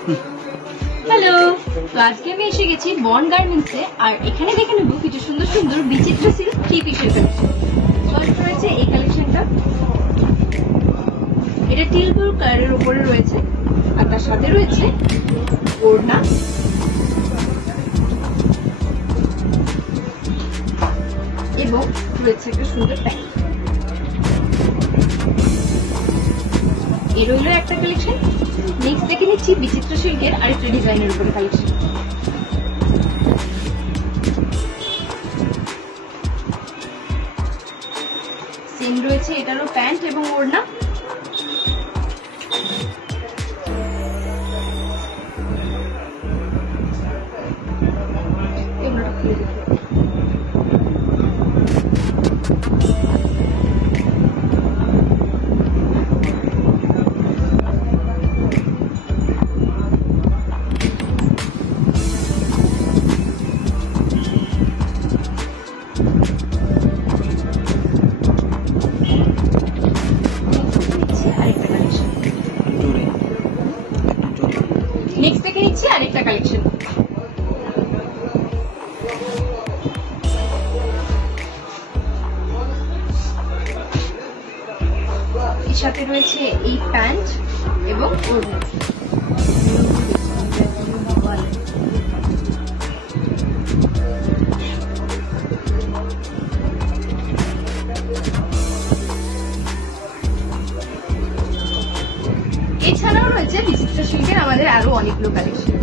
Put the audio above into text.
Hello, তো আজকে আমি এসে গেছি বন গার্মেন্টসে, আর এখানে দেখে নেবো কিছু সুন্দর সুন্দর বিচিত্র সিল্ক থ্রি পিসের কালেকশন। ফার্স্ট রয়েছে এই কালেকশনটা, এটা টিল ব্লু কালারের উপরে রয়েছে, আর তার সাথে রয়েছে ওড়না এবং রয়েছে একটা সুন্দর প্যান্ট। এর রইল একটা কালেকশন। নেক্সট দেখে নিচ্ছি বিচিত্র সিল্কের আরেকটা ডিজাইনের উপরে কালেকশন। সেম রয়েছে এটারও প্যান্ট এবং ওড়না। নেক্সট দেখে নিচ্ছি আরেকটা কালেকশন। এর সাথে রয়েছে এই প্যান্ট এবং ওড়না। এছাড়াও রয়েছে বিচিত্র সিল্কের আমাদের আরো অনেকগুলো কালেকশন।